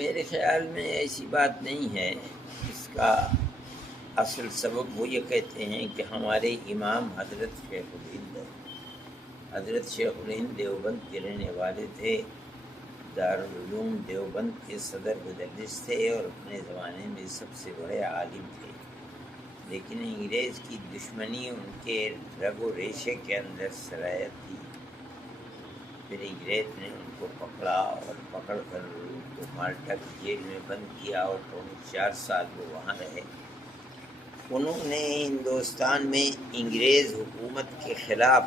میرے خیال میں ایسی بات نہیں ہے. اس کا اصل سبب وہ یہ کہتے ہیں کہ ہمارے امام حضرت شیخ الہند دیوبند کے رہنے والے تھے. دارالعلوم دیوبند کے صدر مدرس تھے اور اپنے زمانے میں سب سے بڑے عالم تھے، لیکن انگریز کی دشمنی ان کے رگ و ریشے کے اندر سرایت تھی. پھر انگریز نے ان کو پکڑا اور پکڑ کر ان کو مالٹا کی جیل میں بند کیا اور 4 سال وہ وہاں رہے. انہوں نے ہندوستان میں انگریز حکومت کے خلاف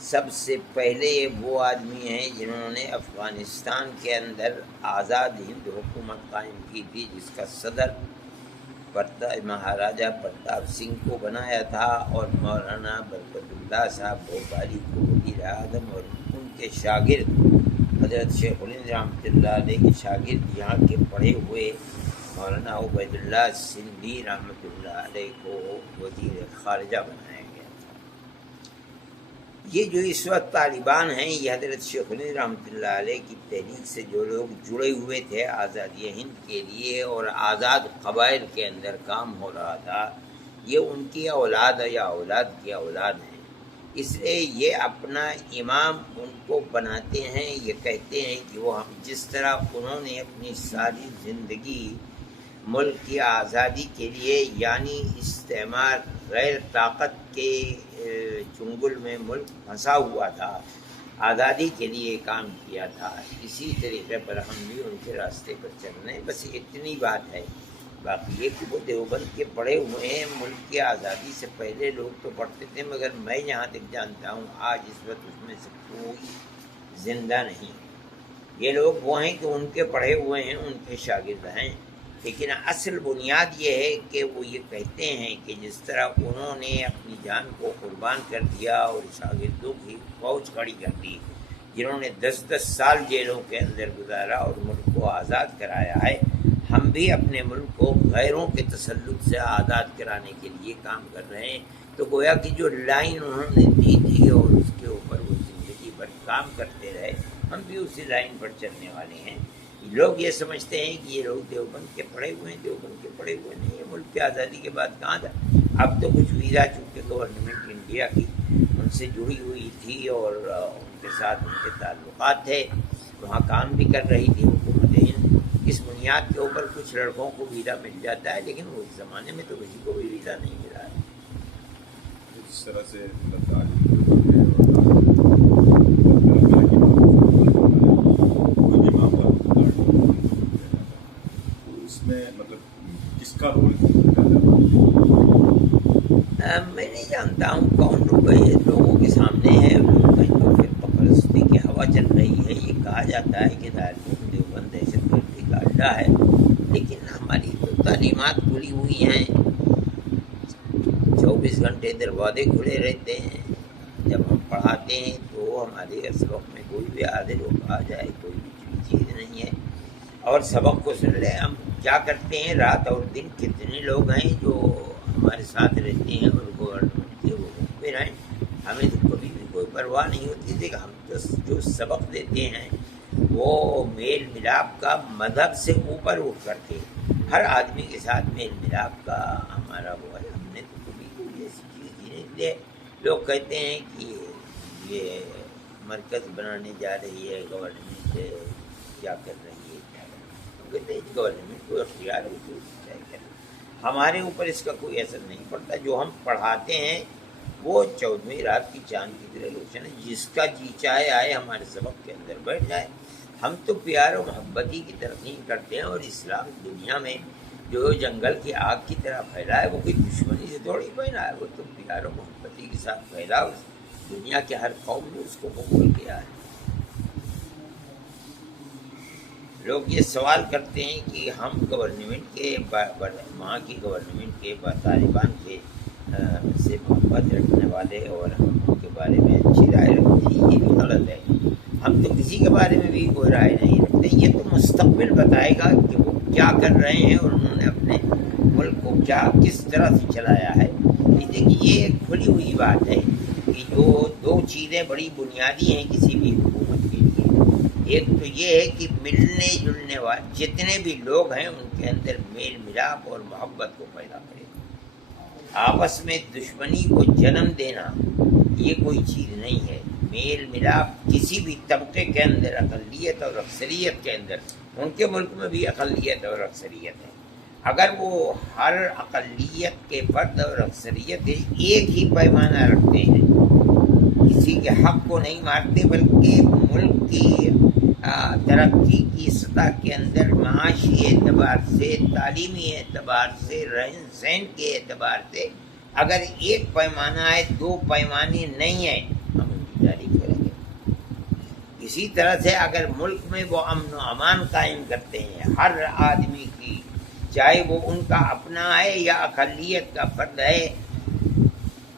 سب سے پہلے وہ آدمی ہیں جنہوں نے افغانستان کے اندر آزاد ہند حکومت قائم کی تھی، جس کا صدر مہاراجہ پرتاپ سنگھ کو بنایا تھا اور مولانا برکت اللہ صاحب بھوپالی کو وزیر اعظم، اور ان کے شاگرد حضرت شیخ الہند رحمۃ اللہ علیہ کے شاگرد یہاں کے پڑھے ہوئے مولانا عبید اللہ سندھی رحمۃ اللہ علیہ کو وزیر خارجہ بنایا گیا تھا. یہ جو اس وقت طالبان ہیں، یہ حضرت شیخ الہند رحمۃ اللہ علیہ کی تحریک سے جو لوگ جڑے ہوئے تھے آزادی ہند کے لیے اور آزاد قبائل کے اندر کام ہو رہا تھا، یہ ان کی اولاد یا اولاد کی اولاد ہیں. اس لیے یہ اپنا امام ان کو بناتے ہیں. یہ کہتے ہیں کہ وہ ہم جس طرح انہوں نے اپنی ساری زندگی ملک کی آزادی کے لیے، یعنی استعمار غیر طاقت کے چنگل میں ملک پھنسا ہوا تھا، آزادی کے لیے کام کیا تھا، اسی طریقے پر ہم بھی ان کے راستے پر چل رہے ہیں. بس اتنی بات ہے. باقی یہ کہ وہ دیوبند کے پڑھے ہوئے ہیں، ملک کی آزادی سے پہلے لوگ تو پڑھتے تھے، مگر میں جہاں تک جانتا ہوں آج اس وقت اس میں سے کوئی زندہ نہیں. یہ لوگ وہ ہیں کہ ان کے پڑھے ہوئے ہیں، ان کے شاگرد ہیں. لیکن اصل بنیاد یہ ہے کہ وہ یہ کہتے ہیں کہ جس طرح انہوں نے اپنی جان کو قربان کر دیا اور شاگردوں کی فوج کھڑی کر دی، جنہوں نے 10 سال جیلوں کے اندر گزارا اور ملک کو آزاد کرایا ہے، ہم بھی اپنے ملک کو غیروں کے تسلط سے آزاد کرانے کے لیے کام کر رہے ہیں. تو گویا کہ جو لائن انہوں نے دی تھی اور اس کے اوپر وہ زندگی بھر کام کرتے رہے، ہم بھی اسی لائن پر چلنے والے ہیں. لوگ یہ سمجھتے ہیں کہ یہ لوگ دیوبند کے پڑھے ہوئے ہیں، دیوبند کے پڑھے ہوئے نہیں. ملک کی آزادی کے بعد کہاں تھا؟ اب تو کچھ ویزا چونکہ گورنمنٹ انڈیا کی ان سے جڑی ہوئی تھی اور ان کے ساتھ ان کے تعلقات تھے، وہاں کام بھی کر رہی تھی حکومت ہند. اس بنیاد کے اوپر کچھ لڑکوں کو ویزا مل جاتا ہے، لیکن اس زمانے میں تو کسی کو بھی ویزا نہیں ملا ہے. اس طرح سے اس میں مطلب کس کا رول میں نہیں جانتا ہوں کون لوگ یہ لوگوں کے سامنے ہے. کہیں تو فرقہ پرستی کی ہوا چل رہی ہے. یہ کہا جاتا ہے کہ دارالعلوم دیوبند دہشت گردی کا اڈا ہے، لیکن ہماری تو تعلیمات کھلی ہوئی ہیں، 24 گھنٹے دروازے کھلے رہتے ہیں. جب ہم پڑھاتے ہیں تو ہمارے سبق میں کوئی بھی حاضر ہو آ جائے، کوئی بھی چیز نہیں ہے. اور سبق کو سن لیں. ہم کیا کرتے ہیں رات اور دن، کتنے لوگ ہیں جو ہمارے ساتھ رہتے ہیں اور گورنمنٹ کے وہ پہ رہیں، ہمیں تو کبھی بھی کوئی پرواہ نہیں ہوتی تھی. کہ ہم جو سبق دیتے ہیں وہ میل ملاپ کا مذہب سے اوپر اٹھ کر کے ہر آدمی کے ساتھ میل ملاپ کا ہمارا وہ ہے. ہم نے تو کبھی کوئی ایسی چیز کی نہیں. اس لیے لوگ کہتے ہیں کہ یہ مرکز بنانے جا رہی ہے گورنمنٹ، کیا کر رہی ہے، کیا کہتے ہیں گورنمنٹ کو اختیار ہے کہ کیا کرے. ہمارے اوپر اس کا کوئی اثر نہیں پڑتا. جو ہم پڑھاتے ہیں وہ 14ویں رات کی چاند کی طرح روشن ہے. جس کا جی چاہے آئے ہمارے سبق کے اندر بیٹھ جائے. ہم تو پیار و محبتی کی ترقیم کرتے ہیں، اور اسلام دنیا میں جو جنگل کی آگ کی طرح پھیلا ہے وہ کوئی دشمنی سے تھوڑی پھیلا ہے، وہ تو پیار و محبتی کے ساتھ پھیلا. دنیا کے ہر قوم نے اس کو قبول کیا ہے. لوگ یہ سوال کرتے ہیں کہ ہم گورنمنٹ کے وہاں کی گورنمنٹ کے طالبان کے سے محبت رکھنے والے اور ہم ان کے بارے میں اچھی رائے رکھتے ہیں. یہ بھی غلط ہے. ہم تو کسی کے بارے میں بھی کوئی رائے نہیں رکھتے. یہ تو مستقبل بتائے گا کہ وہ کیا کر رہے ہیں اور انہوں نے اپنے ملک کو کس طرح سے چلایا ہے. دیکھیے یہ کھلی ہوئی بات ہے کہ جو 2 چیزیں بڑی بنیادی ہیں کسی بھی حکومت کے لیے، ایک تو یہ ہے کہ ملنے جلنے والے جتنے بھی لوگ ہیں ان کے اندر میل ملاپ اور محبت کو پیدا کرے. آپس میں دشمنی کو جنم دینا یہ کوئی چیز نہیں ہے. میل ملاپ کسی بھی طبقے کے اندر، اقلیت اور اکثریت کے اندر، ان کے ملک میں بھی اقلیت اور اکثریت ہے، اگر وہ ہر اقلیت کے فرد اور اکثریت ایک ہی پیمانہ رکھتے ہیں، کسی کے حق کو نہیں مارتے بلکہ ملک کی ترقی کی سطح کے اندر معاشی اعتبار سے، تعلیمی اعتبار سے، رہن سہن کے اعتبار سے اگر ایک پیمانہ ہے، دو پیمانے نہیں ہیں، ہم ان کی تعریف کریں گے. اسی طرح سے اگر ملک میں وہ امن و امان قائم کرتے ہیں، ہر آدمی کی، چاہے وہ ان کا اپنا ہے یا اقلیت کا فرد ہے،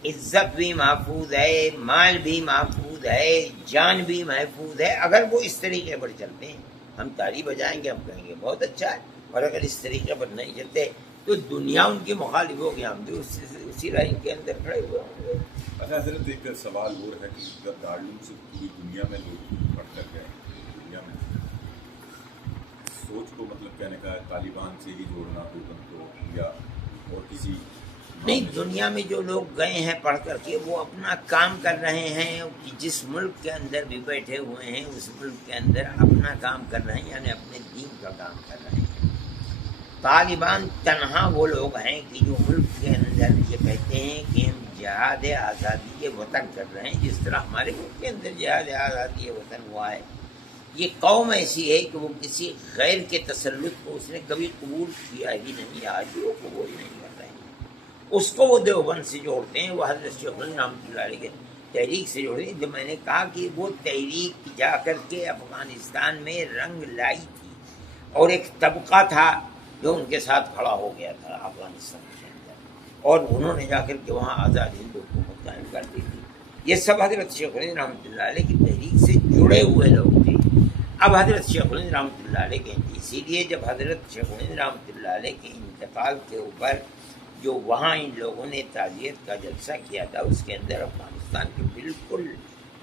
عزت بھی محفوظ ہے، مال بھی محفوظ ہے، جان بھی محفوظ ہے. اگر وہ اس طریقے پر چلتے ہیں ہم تالی بجائیں گے، ہم کہیں گے بہت اچھا ہے. اور اگر اس طریقے پر نہیں چلتے تو دنیا ان کی مخالف ہو گیا، ہم بھی اسی رائن کے اندر کھڑے ہوئے ہوں گے. اچھا حضرت، ایک سوال اور ہے کہ جب دارالعلوم سے پوری دنیا میں لوگ پڑھ کر گئے، دنیا میں سوچ کو مطلب کہنے کا ہے طالبان سے ہی جوڑنا حکم کو، یا اور کسی نہیں، دنیا میں جو لوگ گئے ہیں پڑھ کر کے وہ اپنا کام کر رہے ہیں. جس ملک کے اندر بھی بیٹھے ہوئے ہیں اس ملک کے اندر اپنا کام کر رہے ہیں، یعنی اپنے دین کا کام کر رہے ہیں. طالبان تنہا وہ لوگ ہیں کہ جو ملک کے اندر یہ کہتے ہیں کہ ہم جہاد آزادی وطن کر رہے ہیں، جس طرح ہمارے ملک کے اندر جہاد آزادی وطن ہوا ہے. یہ قوم ایسی ہے کہ وہ کسی غیر کے تسلط کو اس نے کبھی قبول کیا ہی نہیں، آج بھی وہ قبول نہیں کر رہے ہیں. اس کو وہ دیوبند سے جوڑتے ہیں، وہ حضرت شیخ الہند رحمۃ اللہ علیہ کے تحریک سے جوڑتے ہیں. جو میں نے کہا کہ وہ تحریک جا کر کے افغانستان میں رنگ لائی تھی، اور ایک طبقہ تھا جو ان کے ساتھ کھڑا ہو گیا تھا افغانستان کے اندر، اور انہوں نے جا کر کے وہاں آزاد ہند حکومت قائم کر دی تھی. یہ سب حضرت شیخ الہند رحمۃ اللہ علیہ کی تحریک سے جڑے ہوئے لوگ تھے. اب حضرت شیخ الہند رحمۃ اللہ علیہ کے اسی لیے جب حضرت شیخ الہند رحمۃ اللہ علیہ کے انتقال کے اوپر جو وہاں ان لوگوں نے تعزیت کا جلسہ کیا تھا، اس کے اندر افغانستان کے بالکل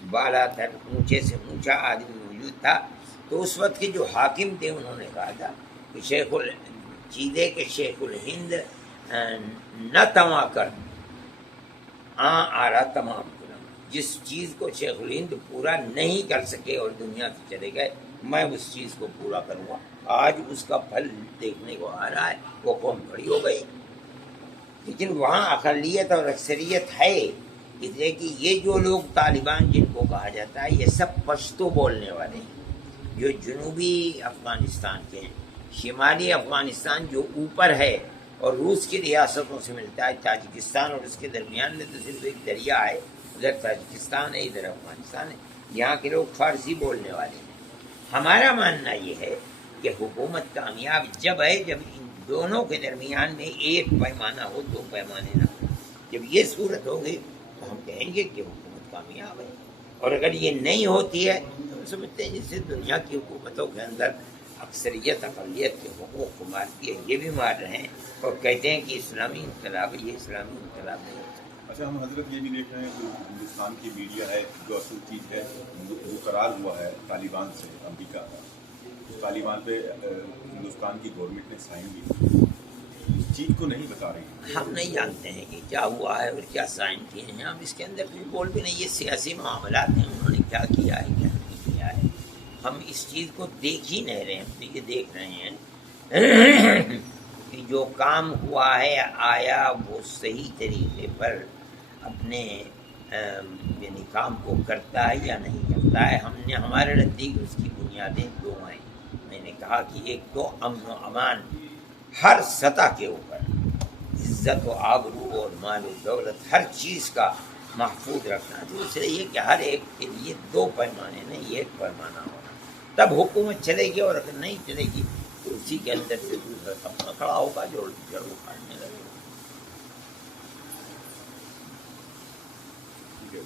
بالا تر اونچے سے اونچا آدمی موجود تھا. تو اس وقت کے جو حاکم تھے انہوں نے کہا تھا کہ چیزے کے شیخ الہند نہ تما کر آ رہا تمام کنم. جس چیز کو شیخ الہند پورا نہیں کر سکے اور دنیا سے چلے گئے، میں اس چیز کو پورا کروں گا. آج اس کا پھل دیکھنے کو آ رہا ہے. وہ قوم بڑی ہو گئی، لیکن وہاں اقلیت اور اکثریت ہے. اس لیے کہ یہ جو لوگ طالبان جن کو کہا جاتا ہے، یہ سب پشتو بولنے والے ہیں، جو جنوبی افغانستان کے ہیں. شمالی افغانستان جو اوپر ہے اور روس کی ریاستوں سے ملتا ہے، تاجکستان اور اس کے درمیان میں تو صرف ایک دریا ہے، ادھر تاجکستان ہے، ادھر افغانستان ہے. یہاں کے لوگ فارسی بولنے والے ہیں. ہمارا ماننا یہ ہے کہ حکومت کامیاب جب ہے جب ان دونوں کے درمیان میں ایک پیمانہ ہو، دو پیمانے نہ ہو. جب یہ صورت ہوگی تو ہم کہیں گے کہ حکومت کامیاب ہے. اور اگر یہ نہیں ہوتی ہے تو ہم سمجھتے ہیں جیسے دنیا کی حکومتوں کے اندر اکثریت اقلیت کے حقوق کو مارتی ہے، یہ بھی مار رہے ہیں اور کہتے ہیں کہ اسلامی انقلاب ہے. یہ اسلامی انقلاب نہیں ہوتا. اچھا، ہم حضرت یہ بھی دیکھ رہے ہیں کہ ہندوستان کی میڈیا ہے جو اصل چیز ہے، جو قرار ہوا ہے طالبان سے امریکہ کا، طالبان پہ ہندوستان کی گورنمنٹ نے سائن بھی، اس چیز کو نہیں بتا رہی. ہم نہیں جانتے ہیں کہ کیا ہوا ہے اور کیا سائن کیے ہیں. ہم اس کے اندر کوئی بول بھی نہیں. یہ سیاسی معاملات ہیں، انہوں نے کیا کیا ہے کیا نہیں کیا ہے ہم اس چیز کو دیکھ ہی نہیں رہے. ہم تو یہ دیکھ رہے ہیں کہ جو کام ہوا ہے آیا وہ صحیح طریقے پر اپنے یعنی کام کو کرتا ہے یا نہیں کرتا ہے. ہم نے ہمارے نزدیک اس کی بنیادیں دو ہیں. میں نے کہا کہ ایک تو امن و امان ہر سطح کے اوپر، عزت و آبرو اور مال و دولت ہر چیز کا محفوظ رکھنا. دوسرے یہ کہ ہر ایک کے لیے دو پیمانے نہیں، ایک پیمانہ ہونا، تب حکومت چلے گی. اور اگر نہیں چلے گی تو اسی کے اندر سے دوسرا طبقہ کھڑا ہوگا جو جڑ اکھاڑنے لگے گا. ٹھیک ہے.